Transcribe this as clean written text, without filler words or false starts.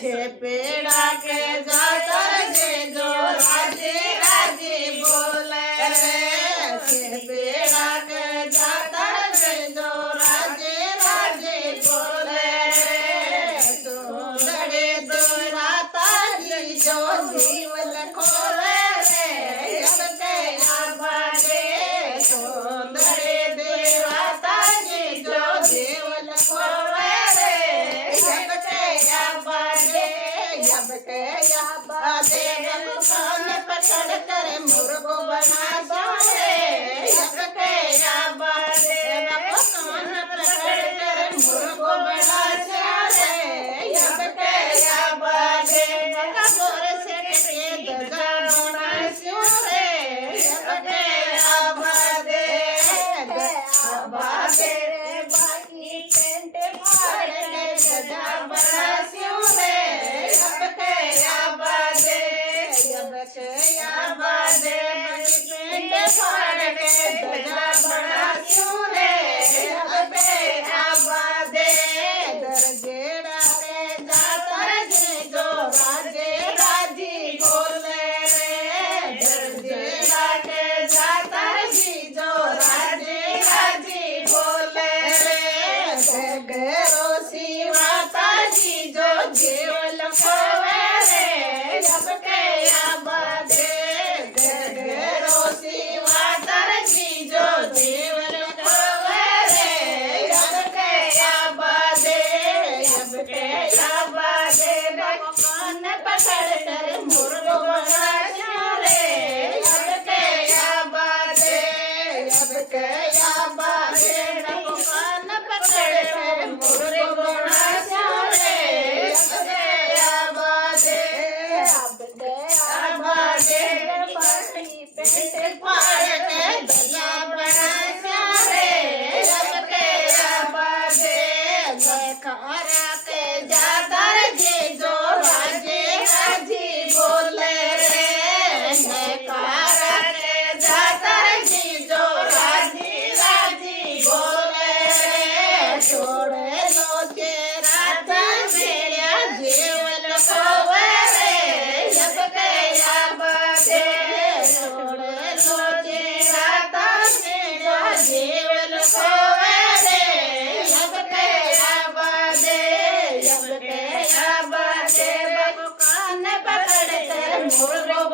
छे पेड़ा के जातर जे जो राजे राजे बोले रे छे पेड़ा के जातर जे जो राजे राजे बोले रे सुंदरे दुराता जी जो जीवन खोले रे अब गया बाजे सुंदरे दुराता जी जो जीवन खोले रे अब गया बाजे अब गया बाजे कान पकड़ कर मुर्गो बना सोरे अब गया बाजे कान पकड़ कर मुर्गो बना सोरे अब गया बाजे कबूर से के दजा बना सोरे अब गया बाजे बाजे बाकी टेंट फाड़ के दजा बना सोरे अब गया बाजे अब गया बाजे टेंट फाड़ के दजा बना सोरे अब गया बाजे दरजेड़ा रे जातर जे जो राजे राजी बोले रे दरजेड़ा के जातर जी जो राजे राजी बोले रे गरो शिवाता जी जो जीवन खोवे रे अब गया बाजे गरो शिवाता जी जो जीवन खोवे रे अब गया बाजे अब गया बाजे कान पकड़ कर मुर्गो बना रे अब गया बाजे अब गया बाजे कान पकड़ कर मुर्गो बना रे अब गया बाजे अब गया बाजे पानी पेट फाड़ के दया बना रे अब गया बाजे खारा के जातर जे जो राजे राजी बोले रे खारा के जातर जी जो राजी राजी बोले रे छोड़े लो के रात मेरा जीवन खोवे रे अब गया बाजे छोड़े लो के रात मेरा जीवन खोवे रे अब गया बाजे अब गया बाजे कान पकड़ कर मुर्गो